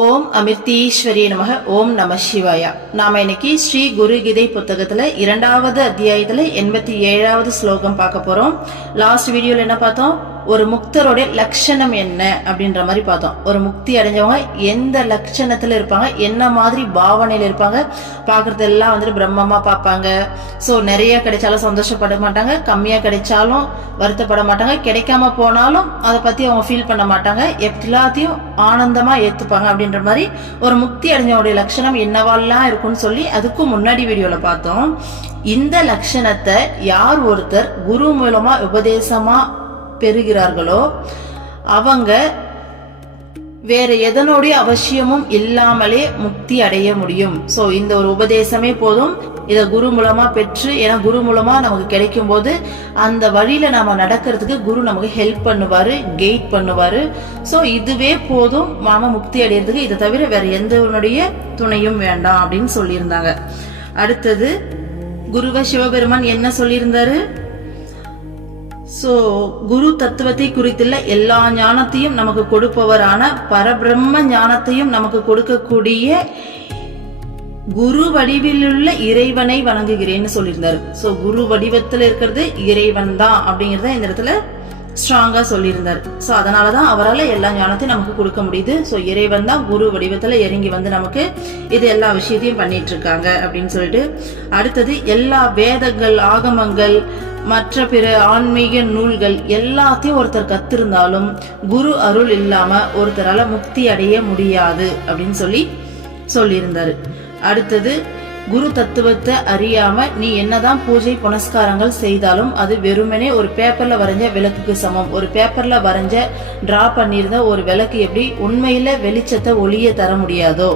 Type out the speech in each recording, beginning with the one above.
ஓம் அமிர்தீஸ்வரிய நமக. ஓம் நம சிவாயா. நாம இன்னைக்கு ஸ்ரீ குரு கீதை புத்தகத்துல 2வது அத்தியாயத்துல 87வது ஸ்லோகம் பார்க்க போறோம். லாஸ்ட் வீடியோல என்ன பார்த்தோம்? ஒரு முக்தருடைய லட்சணம் என்ன அப்படின்ற மாதிரி பார்த்தோம். ஒரு முக்தி அடைஞ்சவங்க எந்த லட்சணத்துல இருப்பாங்க, என்ன மாதிரி பாவனையில இருப்பாங்க, பாக்குறது எல்லாம் வந்துட்டு பிரம்மமா பார்ப்பாங்க. சோ நிறைய கிடைச்சாலும் சந்தோஷப்பட மாட்டாங்க, கம்மியா கிடைச்சாலும் வருத்தப்பட மாட்டாங்க, கிடைக்காம போனாலும் அதை பத்தி அவங்க ஃபீல் பண்ண மாட்டாங்க, எல்லாத்தையும் ஆனந்தமா ஏத்துப்பாங்க அப்படின்ற மாதிரி ஒரு முக்தி அடைஞ்சவங்களுடைய லட்சணம் என்னவெல்லாம் இருக்கும்னு சொல்லி அதுக்கும் முன்னாடி வீடியோல பார்த்தோம். இந்த லட்சணத்தை யார் ஒருத்தர் குரு மூலமா உபதேசமா பெறுகிறார்களோ அவங்க வேற எதனுடைய அவசியமும் இல்லாமலே முக்தி அடைய முடியும். சோ இந்த ஒரு உபதேசமே போதும். இத குரு மூலமா பெற்று, ஏன்னா குரு மூலமா நமக்கு கிடைக்கும் போது அந்த வழியில நாம நடக்கிறதுக்கு குரு நமக்கு ஹெல்ப் பண்ணுவாரு, கைட் பண்ணுவாரு. சோ இதுவே போதும் நாம முக்தி அடையிறதுக்கு. இதை தவிர வேற எந்தனுடைய துணையும் வேண்டாம் அப்படின்னு சொல்லியிருந்தாங்க. அடுத்தது குருவ சிவபெருமான் என்ன சொல்லியிருந்தாரு? சோ குரு தத்துவத்தை குறித்துள்ள எல்லா ஞானத்தையும் நமக்கு கொடுப்பவரான பரபிரம்ம ஞானத்தையும் நமக்கு கொடுக்கக்கூடிய குரு வடிவிலுள்ள இறைவனை வணங்குகிறேன்னு சொல்லியிருந்தாரு. சோ குரு வடிவத்துல இருக்கிறது இறைவன் தான் அப்படிங்கறத இந்த இடத்துல ஸ்ட்ராங்கா சொல்லியிருந்தாரு. சோ அதனாலதான் அவரால் எல்லா ஞானத்தையும் நமக்கு கொடுக்க முடியுது. சோ இறைவன் தான் குரு வடிவத்துல இறங்கி வந்து நமக்கு இது எல்லா விஷயத்தையும் பண்ணிட்டு இருக்காங்க அப்படின்னு சொல்லிட்டு, அடுத்தது எல்லா வேதங்கள், ஆகமங்கள், மற்ற பிற ஆன்மீக நூல்கள் எல்லாத்தையும் ஒருத்தர் கத்திருந்தாலும் குரு அருள் இல்லாம ஒருத்தரால முக்தி அடைய முடியாது அப்படின்னு சொல்லியிருந்தாரு. அடுத்தது குரு தத்துவத்தை அறியாம நீ என்னதான் பூஜை புனஸ்காரங்கள் செய்தாலும் அது வெறுமனே ஒரு பேப்பர்ல வரைஞ்ச விளக்குக்கு சமம். ஒரு பேப்பர்ல வரைஞ்ச டிரா பண்ணியிருந்த ஒரு விளக்கு எப்படி உண்மையில வெளிச்சத்தை ஒளிய தர முடியாதோ,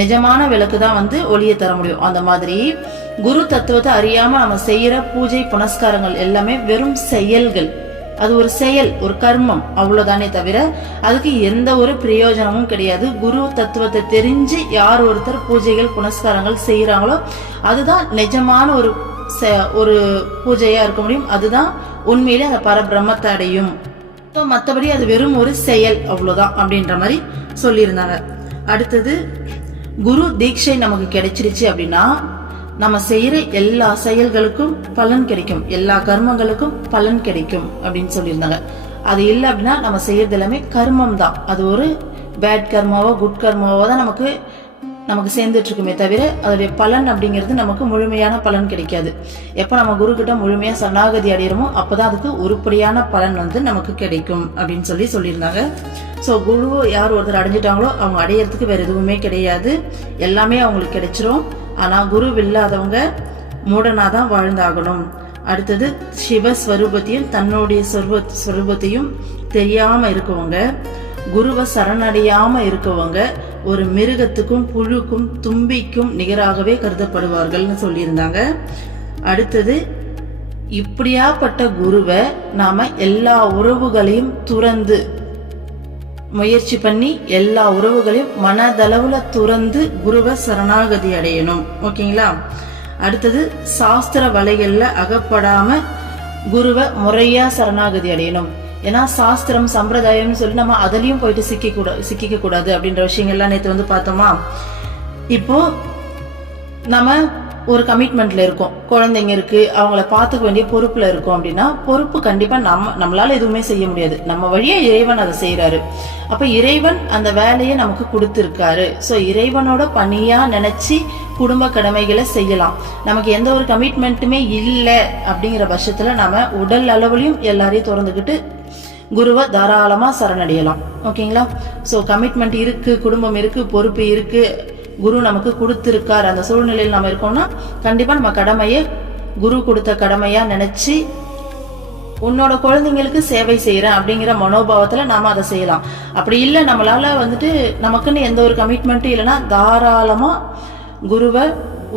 நிஜமான விளக்கு தான் வந்து ஒளிய தர முடியும். அந்த மாதிரி குரு தத்துவத்தை அறியாம நம்ம செய்யற பூஜை புனஸ்காரங்கள் எல்லாமே வெறும் செயல்கள். அது ஒரு செயல், ஒரு கர்மம், அவ்வளவுதானே தவிர அதுக்கு எந்த ஒரு பிரயோஜனமும் கிடையாது. குரு தத்துவத்தை தெரிஞ்சு யார் ஒருத்தர் பூஜைகள் புனஸ்காரங்கள் செய்யறாங்களோ அதுதான் நிஜமான ஒரு பூஜையா இருக்க முடியும். அதுதான் உண்மையிலே அந்த பரபிரம்மத்தை அடையும். மற்றபடி அது வெறும் ஒரு செயல், அவ்வளவுதான் அப்படின்ற மாதிரி சொல்லியிருந்தாங்க. அடுத்தது குரு தீட்சை நமக்கு கிடைச்சிருச்சு அப்படின்னா நம்ம செய்யற எல்லா செயல்களுக்கும் பலன் கிடைக்கும், எல்லா கர்மங்களுக்கும் பலன் கிடைக்கும் அப்படின்னு சொல்லியிருந்தாங்க. அது இல்லை அப்படின்னா நம்ம செய்யறது எல்லாமே கர்மம் தான். அது ஒரு பேட் கர்மாவோ குட் கர்மாவோ தான் நமக்கு சேர்ந்துட்டு இருக்குமே தவிர அதோடைய பலன் அப்படிங்கிறது நமக்கு முழுமையான பலன் கிடைக்காது. எப்போ நம்ம குரு கிட்ட முழுமையா சரணாகதி அடையிறோமோ அப்பதான் அதுக்கு உருப்படியான பலன் வந்து நமக்கு கிடைக்கும் அப்படின்னு சொல்லியிருந்தாங்க. ஸோ குரு யார் ஒருத்தர் அடைஞ்சிட்டாங்களோ அவங்க அடையிறதுக்கு வேற எதுவுமே கிடையாது, எல்லாமே அவங்களுக்கு கிடைச்சிரும். ஆனா குரு இல்லாதவங்க மூடனாதான் வாழ்ந்தாகணும். அடுத்தது சிவஸ்வரூபத்தையும் தன்னுடைய ஸ்வரூபத்தையும் தெரியாம இருக்கவங்க, குருவை சரணடையாம இருக்கவங்க ஒரு மிருகத்துக்கும் புழுக்கும் தும்பிக்கும் நிகராகவே கருதப்படுவார்கள்னு சொல்லியிருந்தாங்க. அடுத்தது இப்படியாப்பட்ட குருவை நாம எல்லா உறவுகளையும் துறந்து முயற்சி பண்ணி எல்லா உறவுகளையும் மனதளவுல துறந்து குருவை சரணாகதி அடையணும். ஓகேங்களா? அடுத்தது சாஸ்திர வலைகள்ல அகப்படாம குருவை முறையா சரணாகதி அடையணும். ஏன்னா சாஸ்திரம் சம்பிரதாயம்னு சொல்லி நம்ம அதுலயும் போயிட்டு சிக்கிக்க கூடாது அப்படின்ற விஷயங்கள்லாம் நேற்று வந்து பார்த்தோமா. இப்போ நம்ம ஒரு கமிட்மெண்ட்ல இருக்கோம், குழந்தைங்க இருக்கு, அவங்கள பாத்துக்க வேண்டிய பொறுப்புல இருக்கோம் அப்படின்னா பொறுப்பு கண்டிப்பா நம்மளால எதுவுமே செய்ய முடியாது. நம்ம வழியா இறைவன் அதை செய்யறாரு. அப்ப இறைவன் அந்த வேலையை நமக்கு கொடுத்திருக்காரு. சோ இறைவனோட பணியா நினைச்சு குடும்ப கடமைகளை செய்யலாம். நமக்கு எந்த ஒரு கமிட்மெண்ட்டுமே இல்லை அப்படிங்கிற பட்சத்துல நாம உடல் அளவுலயும் எல்லாரையும் திறந்துகிட்டு குருவை தாராளமா சரணடையலாம். ஓகேங்களா? சோ கமிட்மெண்ட் இருக்கு, குடும்பம் இருக்கு, பொறுப்பு இருக்கு, குரு நமக்கு கொடுத்திருக்காரு, அந்த சூழ்நிலையில் நம்ம இருக்கோம்னா கண்டிப்பா நம்ம கடமையை குரு கொடுத்த கடமையா நினைச்சு உன்னோட குழந்தைங்களுக்கு சேவை செய்யறேன் அப்படிங்கிற மனோபாவத்துல நாம அதை செய்யலாம். அப்படி இல்லை நம்மளால வந்துட்டு நமக்குன்னு எந்த ஒரு கமிட்மெண்ட்டும் இல்லைன்னா தாராளமா குருவை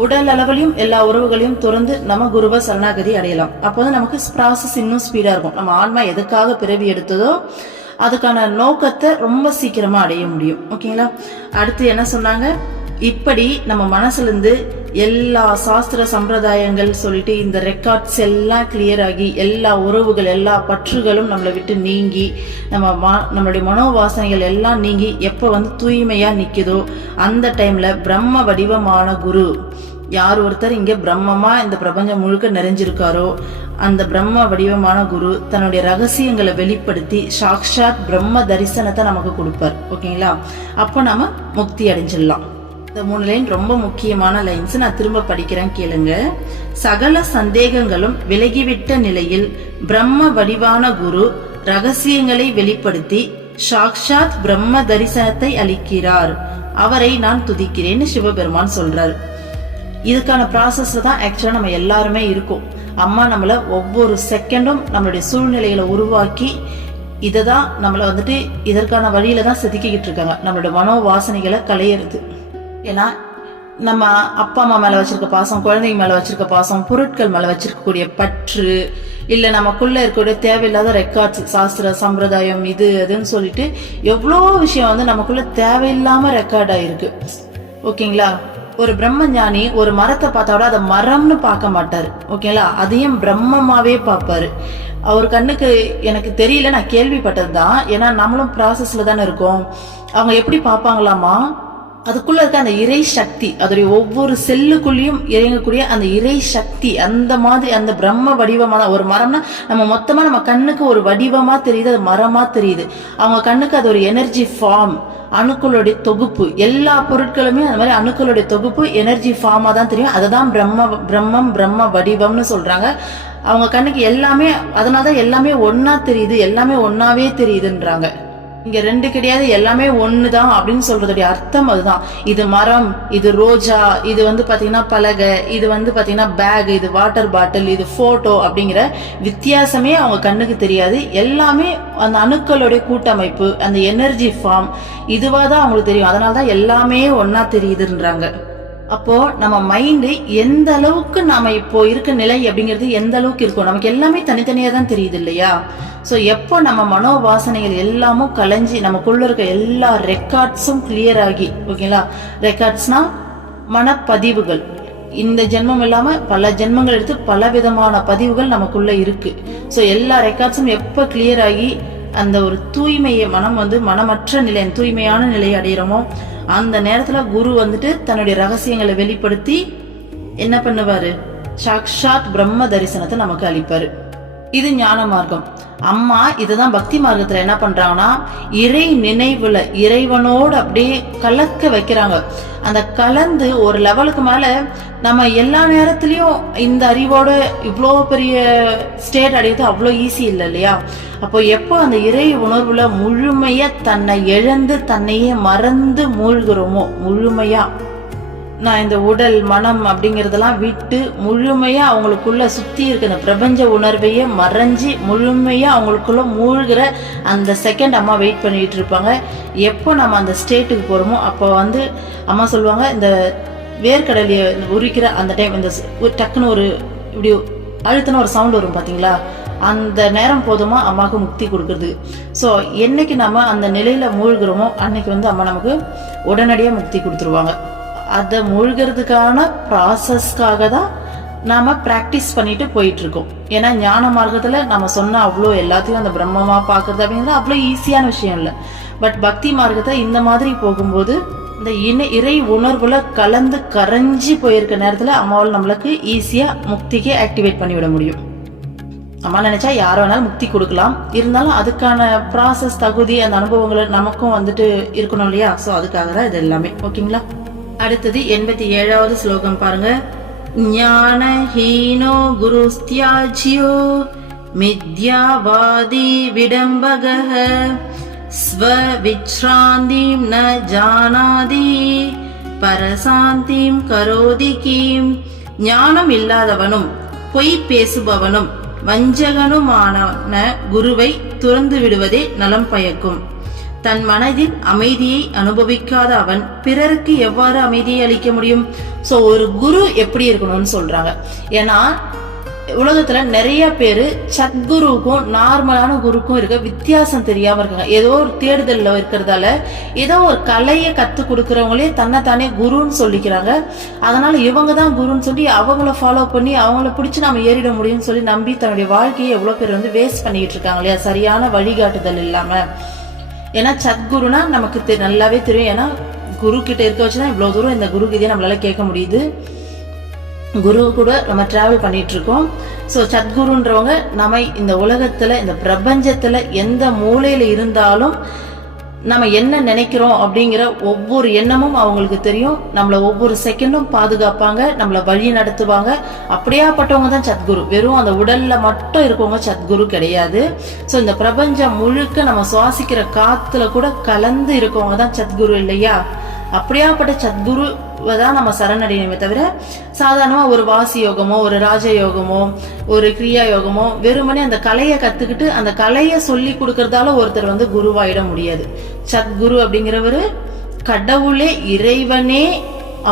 உடல் அளவிலையும் எல்லா உறவுகளையும் துறந்து நம்ம குருவை சரணாகதி அடையலாம். அப்போதான் நமக்கு ப்ராசஸ் இன்னும் ஸ்பீடா இருக்கும். நம்ம ஆன்மா எதுக்காக பிறவி எடுத்ததோ அதுக்கான நோக்கத்தை ரொம்ப சீக்கிரமா அடைய முடியும். ஓகேங்களா? அடுத்து என்ன சொன்னாங்க? இப்படி நம்ம மனசுல இருந்து எல்லா சாஸ்திர சம்பிரதாயங்கள் சொல்லிட்டு இந்த ரெக்கார்ட்ஸ் எல்லாம் கிளியர் ஆகி எல்லா உறவுகள் எல்லா பற்றுகளும் நம்மளை விட்டு நீங்கி நம்மளுடைய மனோவாசனைகள் எல்லாம் நீங்கி எப்ப தூய்மையா நிக்குதோ அந்த டைம்ல பிரம்ம வடிவமான குரு, யார் ஒருத்தர் இங்க பிரம்மமா இந்த பிரபஞ்சம் முழுக்க நிறைஞ்சிருக்காரோ அந்த பிரம்ம வடிவமான குரு தன்னுடைய ரகசியங்களை வெளிப்படுத்தி சாக்ஷாத் பிரம்ம தரிசனத்தை நமக்கு கொடுப்பார். ஓகேங்களா? அப்போ நாம முக்தி அடைஞ்சிடலாம். இந்த 3 லைன் ரொம்ப முக்கியமான லைன்ஸ், நான் திரும்ப படிக்கிறேன் கேளுங்க. சகல சந்தேகங்களும் விலகிவிட்ட நிலையில் பிரம்ம வடிவான குரு ரகசியங்களை வெளிப்படுத்தி சாக்ஷாத் பிரம்ம தரிசனத்தை அளிக்கிறார். அவரை நான் துதிக்கிறேன்னு சிவபெருமான் சொல்றாரு. இதுக்கான ப்ராசஸ்ல தான் ஆக்சுவலா நம்ம எல்லாருமே இருக்கோம். அம்மா நம்மள ஒவ்வொரு செகண்டும் நம்மளுடைய சூழ்நிலைகளை உருவாக்கி இததான் நம்மள இதற்கான வழியில தான் செதுக்கிக்கிட்டு இருக்காங்க, நம்மளோட மனோவாசனைகளை களையிறது. ஏன்னா நம்ம அப்பா அம்மா மேல வச்சிருக்க பாசம், குழந்தைங்க மேல வச்சிருக்க பாசம், பொருட்கள் மேல வச்சிருக்கக்கூடிய பற்று, இல்ல நமக்குள்ள இருக்கக்கூடிய தேவையில்லாத ரெக்கார்ட்ஸ், சாஸ்திர சம்பிரதாயம், இது அதுன்னு சொல்லிட்டு எவ்வளோ விஷயம் நமக்குள்ள தேவையில்லாம ரெக்கார்ட் ஆயிருக்கு. ஓகேங்களா? ஒரு பிரம்ம ஞானி ஒரு மரத்தை பார்த்தாவோட அதை மரம்னு பார்க்க மாட்டாரு. ஓகேங்களா? அதையும் பிரம்மமாவே பார்ப்பாரு. அவர் கண்ணுக்கு எனக்கு தெரியல, நான் கேள்விப்பட்டதுதான். ஏன்னா நம்மளும் ப்ராசஸ்ல தானே இருக்கோம். அவங்க எப்படி பார்ப்பாங்களாமா, அதுக்குள்ள இருக்க அந்த இறை சக்தி, அதோடைய ஒவ்வொரு செல்லுக்குள்ளேயும் இறங்கக்கூடிய அந்த இறை சக்தி, அந்த மாதிரி அந்த பிரம்ம வடிவமான ஒரு மரம்னா நம்ம மொத்தமா நம்ம கண்ணுக்கு ஒரு வடிவமா தெரியுது, அது மரமா தெரியுது. அவங்க கண்ணுக்கு அது ஒரு எனர்ஜி ஃபார்ம், அணுக்களுடைய தொகுப்பு. எல்லா பொருட்களுமே அந்த மாதிரி அணுக்களுடைய தொகுப்பு, எனர்ஜி ஃபார்மா தான் தெரியும். அதுதான் பிரம்ம வடிவம்னு சொல்றாங்க. அவங்க கண்ணுக்கு எல்லாமே, அதனாலதான் எல்லாமே ஒன்னா தெரியுது, எல்லாமே ஒன்னாவே தெரியுதுன்றாங்க. இங்க 2 கிடையாது, எல்லாமே ஒண்ணுதான் அப்படின்னு சொல்றதுடைய அர்த்தம் அதுதான். இது மரம், இது ரோஜா, இது பாத்தீங்கன்னா பலகை, இது பாத்தீங்கன்னா பேக், இது வாட்டர் பாட்டில், இது போட்டோ அப்படிங்கிற வித்தியாசமே அவங்க கண்ணுக்கு தெரியாது. எல்லாமே அந்த அணுக்களுடைய கூட்டமைப்பு, அந்த எனர்ஜி ஃபார்ம், இதுவாதான் அவங்களுக்கு தெரியும். அதனாலதான் எல்லாமே ஒன்னா தெரியுதுன்றாங்க. அப்போ நம்ம மைண்டு எந்த அளவுக்கு நாம இப்போ இருக்க நிலை அப்படிங்கிறது எந்த அளவுக்கு இருக்கும், நமக்கு எல்லாமே தனித்தனியா தான் தெரியுது இல்லையா? ஸோ எப்போ நம்ம மனோவாசனைகள் எல்லாமும் கலைஞ்சி நமக்குள்ள இருக்க எல்லா ரெக்கார்ட்ஸும் கிளியர் ஆகி, ஓகேங்களா? ரெக்கார்ட்ஸ்னா மனப்பதிவுகள், இந்த ஜென்மம் இல்லாம பல ஜென்மங்கள் எடுத்து பல விதமான பதிவுகள் நமக்குள்ள இருக்கு. ஸோ எல்லா ரெக்கார்ட்ஸும் எப்போ கிளியர் ஆகி அந்த ஒரு தூய்மையை, மனம் மனமற்ற நிலை, தூய்மையான நிலையை அடையிறோமோ அந்த நேரத்துல குரு தன்னுடைய ரகசியங்களை வெளிப்படுத்தி என்ன பண்ணுவாரு, சாக்ஷாத் பிரம்ம தரிசனத்தை நமக்கு அளிப்பாரு. இது ஞான மார்க்கம். அம்மா இதுதான் பக்தி மார்க்கத்துல என்ன பண்றாங்கன்னா, இறை நினைவுல இறைவனோடு அப்படியே கலக்க வைக்கிறாங்க. அந்த கலந்து ஒரு லெவலுக்கு மேல நம்ம எல்லா நேரத்திலயும் இந்த அறிவோட இவ்வளோ பெரிய ஸ்டேட் அடையிறது அவ்வளோ ஈஸி இல்லை இல்லையா? அப்போ எப்போ அந்த இறை உணர்வுல முழுமையா தன்னை இழந்து தன்னையே மறந்து மூழ்கிறோமோ, முழுமையா நான் இந்த உடல் மனம் அப்படிங்கறதெல்லாம் விட்டு முழுமையா அவங்களுக்குள்ள சுத்தி இருக்க அந்த பிரபஞ்ச உணர்வையே மறைஞ்சி முழுமையா அவங்களுக்குள்ள மூழ்கிற அந்த செகண்ட் அம்மா வெயிட் பண்ணிட்டு இருப்பாங்க. எப்போ நம்ம அந்த ஸ்டேட்டுக்கு போறோமோ அப்போ அம்மா சொல்லுவாங்க, இந்த வேர்க்கடலைய உரிக்கிற அந்த டைம் இந்த டக்குன்னு ஒரு இப்படி அழுத்தின ஒரு சவுண்ட் வரும் பாத்தீங்களா, அந்த நேரம் போதுமா அம்மாவுக்கு முக்தி கொடுக்குறது. ஸோ என்னைக்கு நம்ம அந்த நிலையில மூழ்கிறோமோ அன்னைக்கு அம்மா நமக்கு உடனடியா முக்தி கொடுத்துருவாங்க. அதை மூழ்கிறதுக்கான ப்ராசஸ்க்காக தான் நாம பிராக்டிஸ் பண்ணிட்டு போயிட்டு இருக்கோம். ஏன்னா ஞான மார்க்கத்துல நம்ம சொன்ன அவ்வளோ எல்லாத்தையும் அந்த பிரம்மமா பாக்குறது அப்படிங்கிறது அவ்வளோ ஈஸியான விஷயம் இல்லை. பட் பக்தி மார்க்கத்தை இந்த மாதிரி போகும்போது இந்த இறை உணர்வுல கலந்து கரைஞ்சி போயிருக்க நேரத்துல அம்மாவால் நம்மளுக்கு ஈஸியா முக்திக்கு ஆக்டிவேட் பண்ணிவிட முடியும். அம்மா நினைச்சா யார வேணாலும் முக்தி கொடுக்கலாம். இருந்தாலும் அதுக்கான ப்ராசஸ், தகுதி, அந்த அனுபவங்களை நமக்கும் இருக்கணும் இல்லையா? ஸோ அதுக்காக தான் இது எல்லாமே. ஓகேங்களா? அடுத்தது 87வது ஸ்லோகம் பாருங்க. ஞான ஹீனோ குருஸ்த்யாஜ்யோ மித்யாவாதி விடம்பகஹ ஸ்வ விச்ராந்திம் ந ஜானாதி பரசாந்திம் கரோதி கீம். ஞானம் இல்லாதவனும் பொய் பேசுபவனும் வஞ்சகனுமான குருவை துறந்து விடுவதே நலம் பயக்கும். தன் மனதின் அமைதியை அனுபவிக்காத அவன் பிறருக்கு எவ்வாறு அமைதியை அளிக்க முடியும்? சோ ஒரு குரு எப்படி இருக்கணும்னு சொல்றாங்க. ஏன்னா உலகத்துல நிறைய பேரு சத்குருவுக்கும் நார்மலான குருக்கும் இருக்க வித்தியாசம் தெரியாம இருக்காங்க. ஏதோ ஒரு தேடுதல்ல இருக்கிறதால ஏதோ ஒரு கலையை கத்து கொடுக்கறவங்களே தன்னைத்தானே குருன்னு சொல்லிக்கிறாங்க. அதனால இவங்க தான் குருன்னு சொல்லி அவங்கள ஃபாலோ பண்ணி அவங்கள பிடிச்சி நம்ம ஏறிட முடியும்னு சொல்லி நம்பி தன்னுடைய வாழ்க்கையை எவ்வளவு பேர் வேஸ்ட் பண்ணிட்டு இருக்காங்க இல்லையா, சரியான வழிகாட்டுதல் இல்லாம. ஏன்னா சத்குருனா நமக்கு நல்லாவே தெரியும். ஏன்னா குரு கிட்ட இருக்க வச்சுதான் இவ்வளவு தூரம் இந்த குரு கிட்டே நம்மளால கேட்க முடியுது. குரு கூட நம்ம டிராவல் பண்ணிட்டு இருக்கோம். ஸோ சத்குருன்றவங்க நம்ம இந்த உலகத்துல இந்த பிரபஞ்சத்துல எந்த மூலையில இருந்தாலும் நம்ம என்ன நினைக்கிறோம் அப்படிங்கிற ஒவ்வொரு எண்ணமும் அவங்களுக்கு தெரியும். நம்மள ஒவ்வொரு செகண்டும் பாதுகாப்பாங்க, நம்மள வழி நடத்துவாங்க. அப்படியாப்பட்டவங்க தான் சத்குரு. வெறும் அந்த உடல்ல மட்டும் இருக்கவங்க சத்குரு கிடையாது. ஸோ இந்த பிரபஞ்சம் முழுக்க நம்ம சுவாசிக்கிற காத்துல கூட கலந்து இருக்கவங்க தான் சத்குரு இல்லையா. அப்படியாப்பட்ட சத்குரு தான் நம்ம சரணடையணுமே தவிர சாதாரணமா ஒரு வாசி யோகமோ ஒரு ராஜ யோகமோ ஒரு கிரியா யோகமோ வெறுமனே அந்த கலையை கத்துக்கிட்டு அந்த கலையை சொல்லி கொடுக்கறதால ஒருத்தர் குருவாயிட முடியாது. சத்குரு அப்படிங்கிறவரு கடவுளே இறைவனே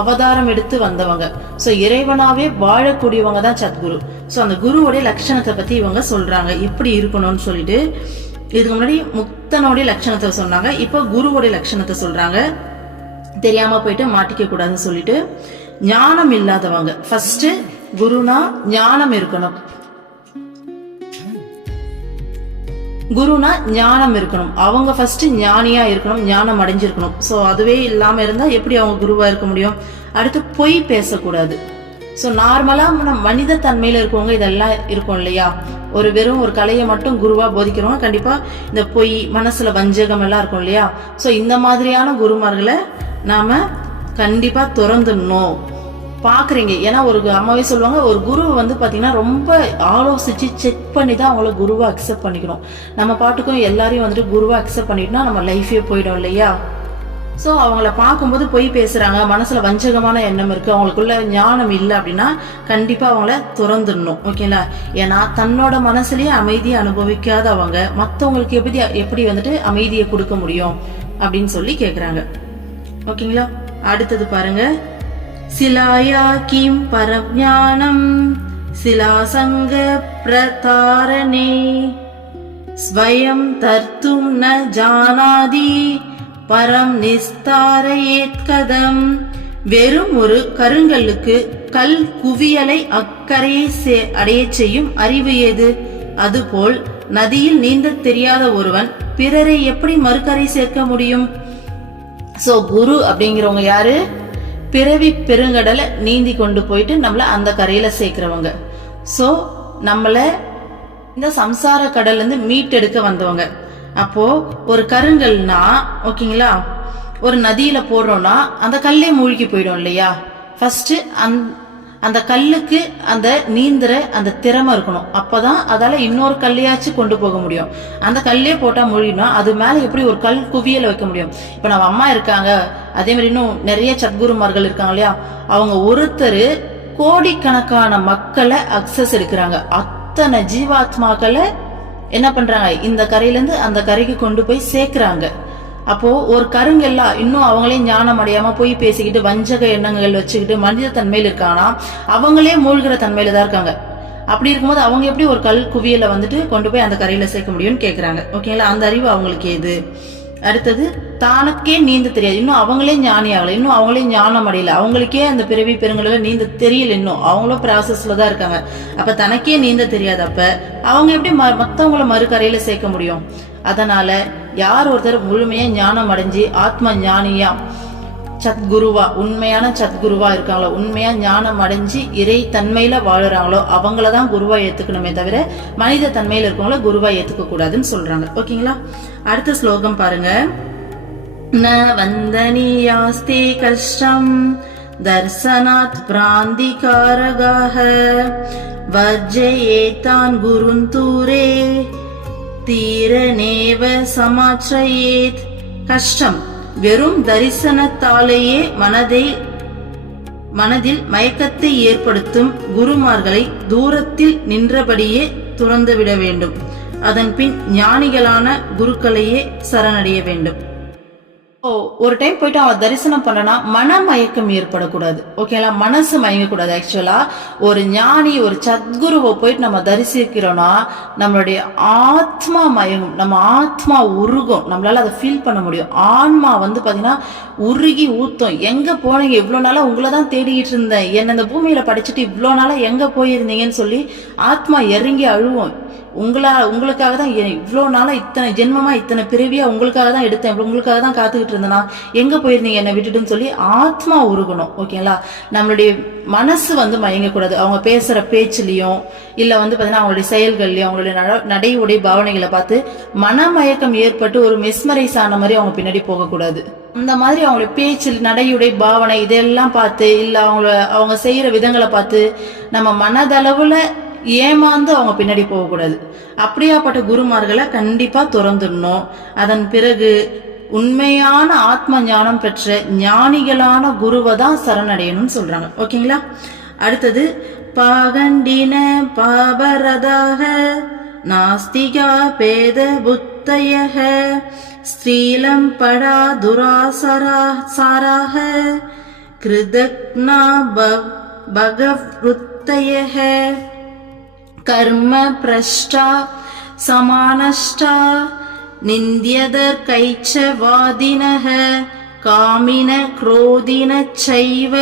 அவதாரம் எடுத்து வந்தவங்க. சோ இறைவனாவே வாழக்கூடியவங்க தான் சத்குரு. சோ அந்த குருவோடைய லட்சணத்தை பத்தி இவங்க சொல்றாங்க எப்படி இருக்கணும்னு சொல்லிட்டு. இதுக்கு முன்னாடி முக்தனுடைய லட்சணத்தை சொன்னாங்க, இப்ப குருவோடைய லட்சணத்தை சொல்றாங்க. தெரியாம போயிட்டு மாட்டிக்க கூடாதுன்னு சொல்லிட்டு, ஞானம் இல்லாதவங்க ஃபர்ஸ்ட் குருனா ஞானம் இருக்கணும். குருனா ஞானம் இருக்கணும். அவங்க ஃபர்ஸ்ட் ஞானியா இருக்கணும், ஞானம் அடைஞ்சிருக்கணும். சோ அதுவே இல்லாம இருந்தா எப்படி அவங்க குருவா இருக்க முடியும்? அடுத்து பொய் பேசக்கூடாது. சோ நார்மலா மனித தன்மையில இருக்கவங்க இதெல்லாம் இருக்கும் இல்லையா. வெறும் ஒரு கலையை மட்டும் குருவா போதிக்கிறவங்க கண்டிப்பா இந்த பொய் மனசுல வஞ்சகம் எல்லாம் இருக்கும் இல்லையா. சோ இந்த மாதிரியான குருமார்களை நாம கண்டிப்பா துறந்துடணும். பாக்குறீங்க, ஏன்னா ஒரு அம்மாவே சொல்லுவாங்க, ஒரு குருவை பாத்தீங்கன்னா ரொம்ப ஆலோசிச்சு செக் பண்ணி தான் அவங்கள குருவா அக்செப்ட் பண்ணிக்கணும். நம்ம பாட்டுக்கும் எல்லாரையும் குருவா அக்செப்ட் பண்ணிட்டோம்னா நம்ம லைஃபே போயிடும் இல்லையா. சோ அவங்கள பார்க்கும்போது பொய் பேசுறாங்க, மனசுல வஞ்சகமான எண்ணம் இருக்கு, அவங்களுக்குள்ள ஞானம் இல்லை அப்படின்னா கண்டிப்பா அவங்கள துறந்துடணும். ஓகேங்களா. ஏன்னா தன்னோட மனசுலயே அமைதியை அனுபவிக்காதவங்க மத்தவங்களுக்கு எப்படி அமைதியை கொடுக்க முடியும் அப்படின்னு சொல்லி கேக்குறாங்க. ஓகேங்களா. அடுத்தது பாருங்க, சிலாயா கிம் பரஞானம் சிலாசங்க பிரதாரணே ஸ்வயம் தர்த்தும் ந ஜானாதி பரம் நிஸ்தாரயேத் கதம். வெறும் ஒரு கருங்கல்லுக்கு கல் குவியலை அக்கறையை அடைய செய்யும் அறிவு ஏது? அதுபோல் நதியில் நீந்த தெரியாத ஒருவன் பிறரை எப்படி மறுக்கரை சேர்க்க முடியும்? சோ குரு அப்படிங்கிறவங்க யாரு? பிறவி பெருங்கடலை நீந்தி கொண்டு போயிட்டு நம்மள அந்த கரையில சேர்க்கிறவங்க. சோ நம்மள இந்த சம்சார கடல்ல இருந்து மீட்டெடுக்க வந்தவங்க. அப்போ ஒரு கருங்கல்னா ஓகேங்களா, ஒரு நதியில போடுறோம்னா அந்த கல்லே மூழ்கி போயிடும் இல்லையா. ஃபர்ஸ்ட் அந்த கல்லுக்கு அந்த நீந்துற அந்த திறமை இருக்கணும். அப்பதான் அதால இன்னொரு கல்லையாச்சு கொண்டு போக முடியும். அந்த கல்லே போட்டா மூழ்கினா அது மேல எப்படி ஒரு கல் குவியல வைக்க முடியும்? இப்ப நம்ம அம்மா இருக்காங்க, அதே மாதிரி இன்னும் நிறைய சத்குருமார்கள் இருக்காங்க இல்லையா. அவங்க ஒருத்தர் கோடிக்கணக்கான மக்களை அக்சஸ் எடுக்கிறாங்க. அத்தனை ஜீவாத்மாக்களை என்ன பண்றாங்க, இந்த கரையில இருந்து அந்த கரைக்கு கொண்டு போய் சேர்க்கிறாங்க. அப்போ ஒரு கருங்கெல்லா இன்னும் அவங்களே ஞானம் அடையாம போய் பேசிக்கிட்டு வஞ்சக எண்ணங்கள் வச்சுக்கிட்டு மனித தன்மையில இருக்காங்கன்னா அவங்களே மூழ்கிற தன்மையில தான் இருக்காங்க. அப்படி இருக்கும்போது அவங்க எப்படி ஒரு கல் குவியல கொண்டு போய் அந்த கரையில சேர்க்க முடியும்னு கேக்குறாங்க. ஓகேங்களா. அந்த அறிவு அவங்களுக்கு ஏது? அடுத்தது தானுக்கே நீந்த தெரியாது, இன்னும் அவங்களே ஞானி ஆகல, இன்னும் அவங்களே ஞானம் அடையல, அவங்களுக்கே அந்த பிறவி பெருங்கடல நீந்த தெரியல, இன்னும் அவங்களும் ப்ராசஸ்ல தான் இருக்காங்க. அப்ப தனக்கே நீந்த தெரியாதப்ப அவங்க எப்படி மத்தவங்கள மறுக்கரையில சேர்க்க முடியும்? அதனால யார் ஒருத்தர் முழுமையா ஞானம் அடைஞ்சு ஆத்ம ஞானியா சத்குருவா உண்மையான சத்குருவா இருக்காங்களோ, உண்மையா ஞானம் அடைஞ்சு இறை தன்மையில வாழுறாங்களோ அவங்களதான் குருவா ஏத்துக்கணுமே தவிர மனித தன்மையில இருக்கவங்கள குருவா ஏத்துக்க கூடாதுன்னு சொல்றாங்க. ஓகேங்களா. அடுத்த ஸ்லோகம் பாருங்க. ந வந்தனியாஸ்தே கஷ்டம் தர்சனாத் பிராந்திகாரகாஹ வர்ஜயேதான் குருந்தூரே தீரநேவ சமாச்சயேத். கஷ்டம் வெறும் தரிசனத்தாலேயே மனதில் மயக்கத்தை ஏற்படுத்தும் குருமார்களை தூரத்தில் நின்றபடியே துறந்துவிட வேண்டும். அதன் பின் ஞானிகளான குருக்களையே சரணடைய வேண்டும். ஒரு டைம் போயிட்டு அவன் தரிசனம் பண்ணனா மனமயக்கம் ஏற்படக்கூடாது. ஓகேங்களா, மனசு மயங்கக்கூடாது. ஆக்சுவலா ஒரு ஞானி, ஒரு சத்குருவை போயிட்டு நம்ம தரிசிக்கிறோம்னா நம்மளுடைய ஆத்மா மயங்கும், நம்ம ஆத்மா உருகும், நம்மளால அதை ஃபீல் பண்ண முடியும். ஆன்மா பாத்தீங்கன்னா உருகி ஊத்தும். எங்க போனீங்க, இவ்வளவு நாளா உங்களை தான் தேடிக்கிட்டு இருந்தேன், என்ன இந்த பூமியில படிச்சுட்டு இவ்வளவு நாளா எங்க போயிருந்தீங்கன்னு சொல்லி ஆத்மா இறங்கி அழுவோம். உங்களுக்காக தான் இவ்வளோ நாளா, இத்தனை ஜென்மமா, இத்தனை பிறவியா உங்களுக்காக தான் எடுத்தேன், உங்களுக்காக தான் காத்துக்கிட்டு இருந்தேனா, எங்க போயிருந்தீங்க என்னை விட்டுட்டுன்னு சொல்லி ஆத்மா உருகணும். ஓகேங்களா, நம்மளுடைய மனசு மயங்கக்கூடாது. அவங்க பேசுற பேச்சுலயும் இல்ல பாத்தீங்கன்னா அவங்களுடைய செயல்கள்லயும் அவங்களுடைய நடை உடை பாவனைகளை பார்த்து மனமயக்கம் ஏற்பட்டு ஒரு மெஸ்மரைஸ் ஆன மாதிரி அவங்க பின்னாடி போகக்கூடாது. அந்த மாதிரி அவங்களுடைய பேச்சு, நடையுடை பாவனை இதெல்லாம் பார்த்து இல்ல அவங்க செய்யற விதங்களை பார்த்து நம்ம மனதளவுல ஏமாந்து அவங்க பின்னாடி போகக்கூடாது. அப்படியாப்பட்ட குருமார்களை கண்டிப்பா துறந்துடணும். அதன் பிறகு உண்மையான ஆத்ம ஞானம் பெற்ற ஞானிகளான குருவை தான் சரணடையணும்னு சொல்றாங்க. ஓகேங்களா, அடுத்தது பாகண்டின பாபரதாக நாஸ்திகா பேத புத்தயக ஸ்ரீலம் படா துராசாராக கிருதக்னா பகவருத்தயக கர்ம பிரஷ்டா சமானஷ்டா நிந்தியதர் கைச்சவாதினஹ காமின குரோதின சைவ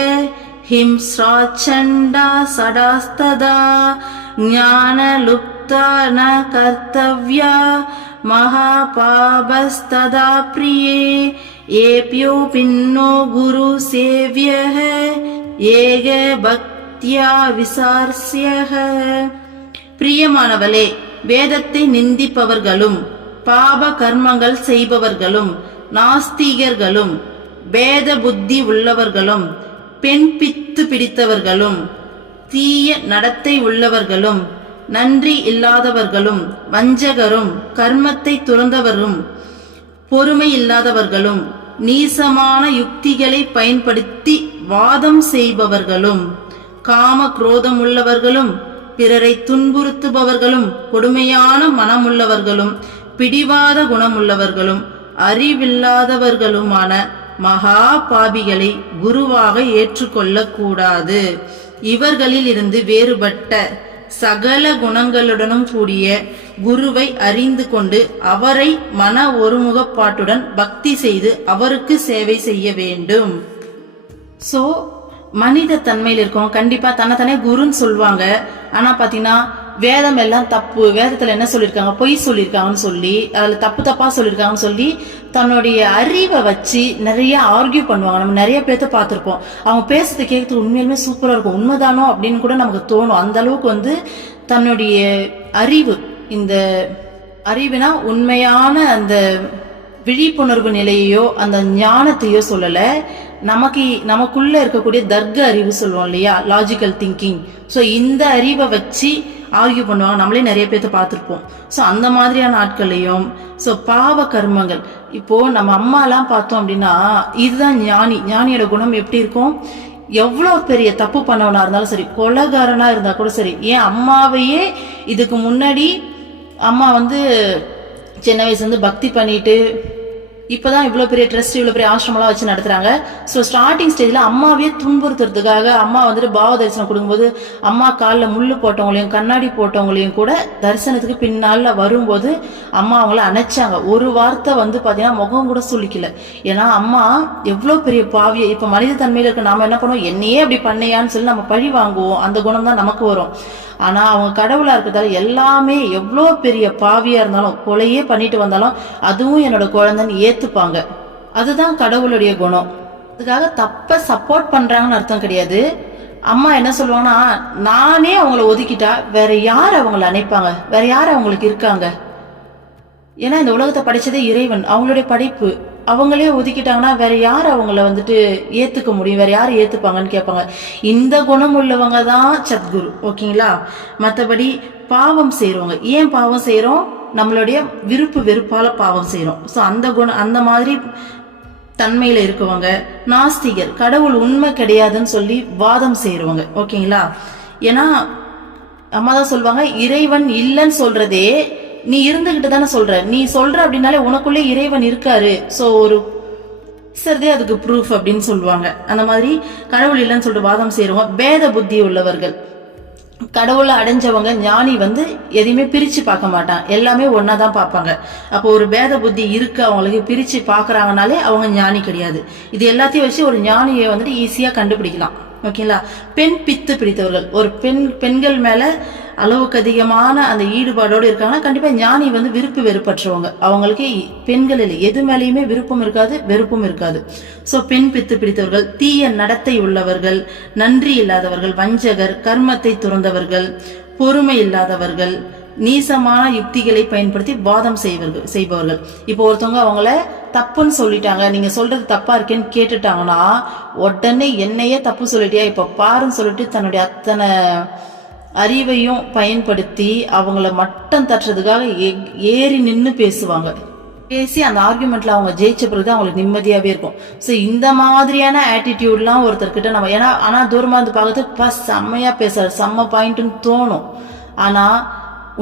ஹிம்ஸ்ராச்சண்டா சடாஸ்ததா ஞானலுப்தா ந கர்த்தவ்யா மகாபாபஸ்ததா பிரியே ஏப்யோ பின்னோ குரு சேவ்யஹ ஏக பக்தியா விசார்ஸ்யஹ. பிரியமானவளே, வேதத்தை நிந்திப்பவர்களும் பாப கர்மங்கள் செய்பவர்களும் நாஸ்திகர்களும் பேத புத்தி உள்ளவர்களும் பெண் பித்து பிடித்தவர்களும் தீய நடத்தை உள்ளவர்களும் நன்றி இல்லாதவர்களும் வஞ்சகரும் கர்மத்தை துறந்தவரும் பொறுமை இல்லாதவர்களும் நீசமான யுக்திகளை பயன்படுத்தி வாதம் செய்பவர்களும் காம குரோதம் உள்ளவர்களும் பிறரை துன்புறுத்துபவர்களும் கொடுமையான மனமுள்ளவர்களும் பிடிவாத குணமுள்ளவர்களும் அறிவில்லாதவர்களுமான மகா பாபிகளை குருவாக ஏற்றுக்கொள்ள கூடாது. இவர்களில் இருந்து வேறுபட்ட சகல குணங்களுடனும் கூடிய குருவை அறிந்து கொண்டு அவரை மன ஒருமுகப்பாட்டுடன் பக்தி செய்து அவருக்கு சேவை செய்ய வேண்டும். சோ மனித தன்மையில் இருக்கோம், கண்டிப்பா தன்னைத்தானே குருன்னு சொல்லுவாங்க. ஆனா பாத்தீங்கன்னா வேதம் எல்லாம் தப்பு, வேதத்துல என்ன சொல்லியிருக்காங்க, பொய் சொல்லியிருக்காங்கன்னு சொல்லி அதுல தப்பா சொல்லியிருக்காங்கன்னு சொல்லி தன்னுடைய அறிவை வச்சு நிறைய ஆர்கியூ பண்ணுவாங்க. நம்ம நிறைய பேர்த்த பார்த்திருப்போம். அவங்க பேசுறது கேட்கறதுக்கு உண்மையிலுமே சூப்பரா இருக்கும், உண்மைதானோ அப்படின்னு கூட நமக்கு தோணும். அந்த அளவுக்கு தன்னுடைய அறிவு, இந்த அறிவுனா உண்மையான அந்த விழிப்புணர்வு நிலையையோ அந்த ஞானத்தையோ சொல்லல, நமக்குள்ள இருக்கக்கூடிய தர்க்க அறிவு சொல்லுவோம் இல்லையா, லாஜிக்கல் திங்கிங். ஸோ இந்த அறிவை வச்சு ஆர்கியூ பண்ணுவாங்க. நம்மளே நிறைய பேர்த்த பார்த்துருப்போம். ஸோ அந்த மாதிரியான ஆட்களையும் ஸோ பாவ கர்மங்கள், இப்போ நம்ம அம்மாலாம் பார்த்தோம் அப்படின்னா இதுதான் ஞானியோட குணம் எப்படி இருக்கும். எவ்வளோ பெரிய தப்பு பண்ணவனா இருந்தாலும் சரி, கொலைகாரனா இருந்தா கூட சரி, ஏன் அம்மாவையே இதுக்கு முன்னாடி அம்மா சின்ன வயசுல பக்தி பண்ணிட்டு இப்பதான் இவ்வளவு பெரிய ட்ரஸ்ட், இவ்வளவு பெரிய ஆசிரமெல்லாம் வச்சு நடத்துறாங்க. ஸோ ஸ்டார்டிங் ஸ்டேஜ்ல அம்மாவே துன்புறுத்துறதுக்காக அம்மா பாவ தரிசனம் கொடுக்கும்போது அம்மா காலில் முள்ளு போட்டவங்களையும் கண்ணாடி போட்டவங்களையும் கூட தரிசனத்துக்கு பின்னால வரும்போது அம்மா அவங்கள அணைச்சாங்க. ஒரு வார்த்தை பாத்தீங்கன்னா முகம் கூட சொல்லிக்கல. ஏன்னா அம்மா எவ்வளவு பெரிய பாவிய. இப்ப மனித தன்மையில இருக்க நாம என்ன பண்ணுவோம், என்னையே அப்படி பண்ணையான்னு சொல்லி நம்ம பழி வாங்குவோம். அந்த குணம் தான் நமக்கு வரும். ஆனா அவங்க கடவுளா இருக்கிறதால எல்லாமே எவ்வளோ பெரிய பாவியா இருந்தாலும் கொலையே பண்ணிட்டு வந்தாலும் அதுவும் என்னோட குழந்தைன்னு ஏத்துப்பாங்க. அதுதான் கடவுளுடைய குணம். அதுக்காக தப்ப சப்போர்ட் பண்றாங்கன்னு அர்த்தம் கிடையாது. அம்மா என்ன சொல்லுவாங்கன்னா, நானே அவங்கள ஒதுக்கிட்டா வேற யார் அவங்கள அணைப்பாங்க, வேற யார் அவங்களுக்கு இருக்காங்க. ஏன்னா இந்த உலகத்தை படைச்சதே இறைவன், அவங்களுடைய படைப்பு. அவங்களே ஒதுக்கிட்டாங்கன்னா வேற யார் அவங்கள ஏத்துக்க முடியும், வேற யார் ஏத்துப்பாங்கன்னு கேட்பாங்க. இந்த குணம் உள்ளவங்க தான் சத்குரு. ஓகேங்களா, மற்றபடி பாவம் செய்யறவங்க, ஏன் பாவம் செய்யறோம், நம்மளுடைய விருப்பு வெறுப்பால பாவம் செய்யறோம். ஸோ அந்த குணம், அந்த மாதிரி தன்மையில இருக்கவங்க நாஸ்திகர், கடவுள் உண்மை கிடையாதுன்னு சொல்லி வாதம் செய்யறவங்க. ஓகேங்களா, ஏன்னா அம்மா தான் சொல்லுவாங்க, இறைவன் இல்லைன்னு சொல்றதே நீ இருந்துகிட்டு தானே சொல்ற, நீ சொல்ற அப்படின்னாலே உனக்குள்ளே இறைவன் இருக்காரு. சோ ஒரு பேசுறதே அதுக்கு ப்ரூஃப் அப்படின்னு சொல்லுவாங்க. அந்த மாதிரி கடவுள் இல்லைன்னு சொல்லிட்டு வாதம் செய்யறவங்க பேத புத்தி உள்ளவர்கள். கடவுளை அடைஞ்சவங்க ஞானி எதையுமே பிரிச்சு பார்க்க மாட்டாங்க, எல்லாமே ஒன்னாதான் பார்ப்பாங்க. அப்போ ஒரு பேத புத்தி இருக்கு அவங்களுக்கு, பிரிச்சு பாக்குறாங்கனாலே அவங்க ஞானி கிடையாது. இது எல்லாத்தையும் வச்சு ஒரு ஞானியை ஈஸியா கண்டுபிடிக்கலாம். ஓகேங்களா? பெண் பித்து பிடித்தவர்கள், ஒரு பெண்கள் மேல அளவுக்கு அதிகமான அந்த ஈடுபாடோடு இருக்காங்கன்னா கண்டிப்பா ஞானி விருப்பு வெறுப்பற்றவங்க. அவங்களுக்கு பெண்கள் இல்லை, எது மேலேயுமே விருப்பம் இருக்காது, வெறுப்பும் இருக்காது. சோ பெண் பித்து பிடித்தவர்கள், தீய நடத்தை உள்ளவர்கள், நன்றி இல்லாதவர்கள், வஞ்சகர், கர்மத்தை துறந்தவர்கள், பொறுமை இல்லாதவர்கள், நீசமான யுக்திகளை பயன்படுத்தி வாதம் செய்பவர்கள். இப்போ ஒருத்தவங்க அவங்கள தப்புன்னு சொல்லிட்டாங்க, நீங்க சொல்றது தப்பா இருக்கேன்னு கேட்டுட்டாங்கன்னா உடனே என்னையே தப்பு சொல்லிட்டியா இப்ப பாருன்னு சொல்லிட்டு தன்னுடைய அத்தனை அறிவையும் பயன்படுத்தி அவங்கள மட்டம் தட்டுறதுக்காக ஏறி நின்று பேசுவாங்க. பேசி அந்த ஆர்குமெண்ட்ல அவங்க ஜெயிச்ச பிறகுதான் அவங்களுக்கு நிம்மதியாவே இருக்கும். ஸோ இந்த மாதிரியான ஆட்டிடியூட்லாம் ஒருத்தர்கிட்ட நம்ம ஆனா தூரமா பார்க்கறதுக்கு செம்மையா பேசுறாரு, செம்ம பாயிண்ட்னு தோணும். ஆனா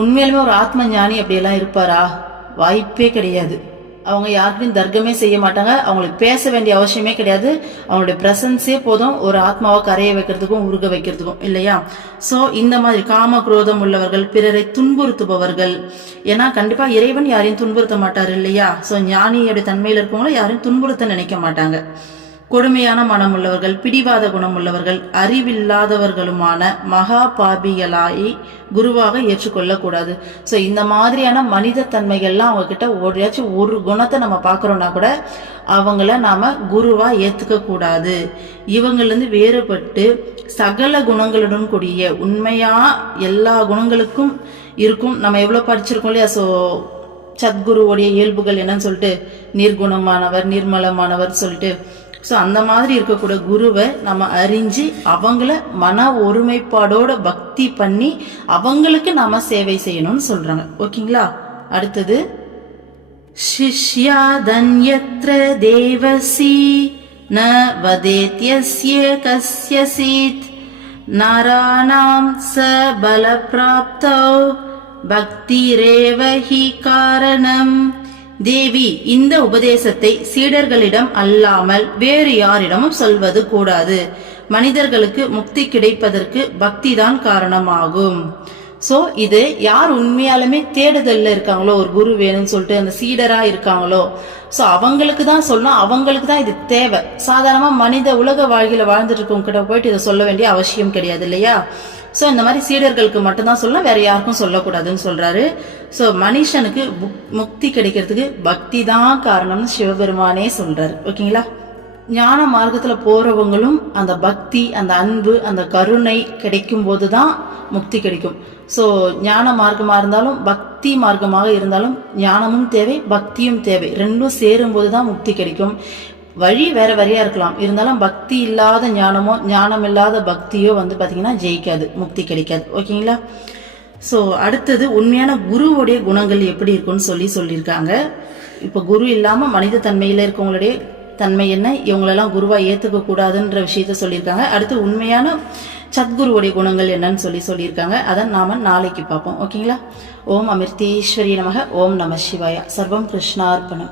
உண்மையிலுமே ஒரு ஆத்ம ஞானி அப்படியெல்லாம் இருப்பாரா? வாய்ப்பே கிடையாது. அவங்க யாருக்கும் தர்க்கமே செய்ய மாட்டாங்க, அவங்களுக்கு பேச வேண்டிய அவசியமே கிடையாது. அவங்களுடைய பிரசன்ஸே போதும் ஒரு ஆத்மாவை கரைய வைக்கிறதுக்கும் உருக வைக்கிறதுக்கும், இல்லையா? சோ இந்த மாதிரி காம குரோதம் உள்ளவர்கள், பிறரை துன்புறுத்துபவர்கள். ஏன்னா கண்டிப்பா இறைவன் யாரையும் துன்புறுத்த மாட்டாரு, இல்லையா? சோ ஞானியோட தன்மையில இருக்கவங்களும் யாரையும் துன்புறுத்த நினைக்க மாட்டாங்க. கொடுமையான மனம் உள்ளவர்கள், பிடிவாத குணம் உள்ளவர்கள், அறிவில்லாதவர்களுமான மகா பாபிகளாய் குருவாக ஏற்றுக்கொள்ளக்கூடாது. ஸோ இந்த மாதிரியான மனித தன்மைகள்லாம் அவங்க கிட்ட ஒரு குணத்தை நம்ம பார்க்குறோம்னா கூட அவங்கள நாம குருவா ஏத்துக்க கூடாது. இவங்களிருந்து வேறுபட்டு சகல குணங்களுடன் கூடிய உண்மையா எல்லா குணங்களுக்கும் இருக்கும். நம்ம எவ்வளவு படிச்சிருக்கோம் இல்லையா? ஸோ சத்குருவுடைய இயல்புகள் என்னன்னு சொல்லிட்டு நிர்குணமானவர், நிர்மலமானவர் சொல்லிட்டு, ஸோ அந்த மாதிரி இருக்கக்கூடிய குருவை நம்ம அறிஞ்சு அவங்கள மன ஒருமைப்பாடோட பக்தி பண்ணி அவங்களுக்கு நாம சேவை செய்யணும்னு சொல்றாங்க. ஓகேங்களா? அடுத்தது சிஷ்யா தன்யத்ர தேவசி ந வதேத்யஸ்ய கஸ்யசித் நராணாம் ச பல பிராப்தோ பக்திரேவ ஹி காரணம். தேவி, இந்த உபதேசத்தை சீடர்களிடம் அல்லாமல் வேறு யாரிடமும் சொல்வது கூடாது. மனிதர்களுக்கு முக்தி கிடைப்பதற்கு பக்தி தான் காரணமாகும். சோ இது யார் உண்மையாலுமே தேடுதல்ல இருக்காங்களோ, ஒரு குரு வேணும்னு சொல்லிட்டு அந்த சீடரா இருக்காங்களோ, சோ அவங்களுக்கு தான் சொல்லணும், அவங்களுக்கு தான் இது தேவை. சாதாரணமா மனித உலக வாழ்க்கையில வாழ்ந்துட்டு இருக்கவங்க கிட்ட போயிட்டு இதை சொல்ல வேண்டிய அவசியம் கிடையாது, இல்லையா? சோ இந்த மாதிரி சீடர்களுக்கு மட்டும்தான் சொல்லலாம், வேற யாருக்கும் சொல்லக்கூடாதுன்னு சொல்றாரு. சோ மனுஷனுக்கு முக்தி கிடைக்கிறதுக்கு பக்தி தான் காரணம்னு சிவபெருமானே சொல்றாரு. ஓகேங்களா? ஞான மார்க்கத்துல போறவங்களும் அந்த பக்தி, அந்த அன்பு, அந்த கருணை கிடைக்கும் போதுதான் முக்தி கிடைக்கும். சோ ஞான மார்க்கமா இருந்தாலும் பக்தி மார்க்கமாக இருந்தாலும் ஞானமும் தேவை, பக்தியும் தேவை. ரெண்டும் சேரும் போதுதான் முக்தி கிடைக்கும். வழி வேற வழியா இருக்கலாம், இருந்தாலும் பக்தி இல்லாத ஞானமோ ஞானம் இல்லாத பக்தியோ பாத்தீங்கன்னா ஜெயிக்காது, முக்தி கிடைக்காது. ஓகேங்களா? சோ அடுத்தது உண்மையான குருவுடைய குணங்கள் எப்படி இருக்கும்னு சொல்லியிருக்காங்க. இப்ப குரு இல்லாம மனித தன்மையில இருக்கவங்களுடைய தன்மை என்ன, இவங்களெல்லாம் குருவா ஏத்துக்க கூடாதுன்ற விஷயத்த சொல்லியிருக்காங்க. அடுத்து உண்மையான சத்குருவுடைய குணங்கள் என்னன்னு சொல்லியிருக்காங்க. அதை நாம நாளைக்கு பார்ப்போம். ஓகேங்களா? ஓம் அமிர்தேஸ்வரி நமக. ஓம் நம சிவாய. சர்வம் கிருஷ்ணார்ப்பணம்.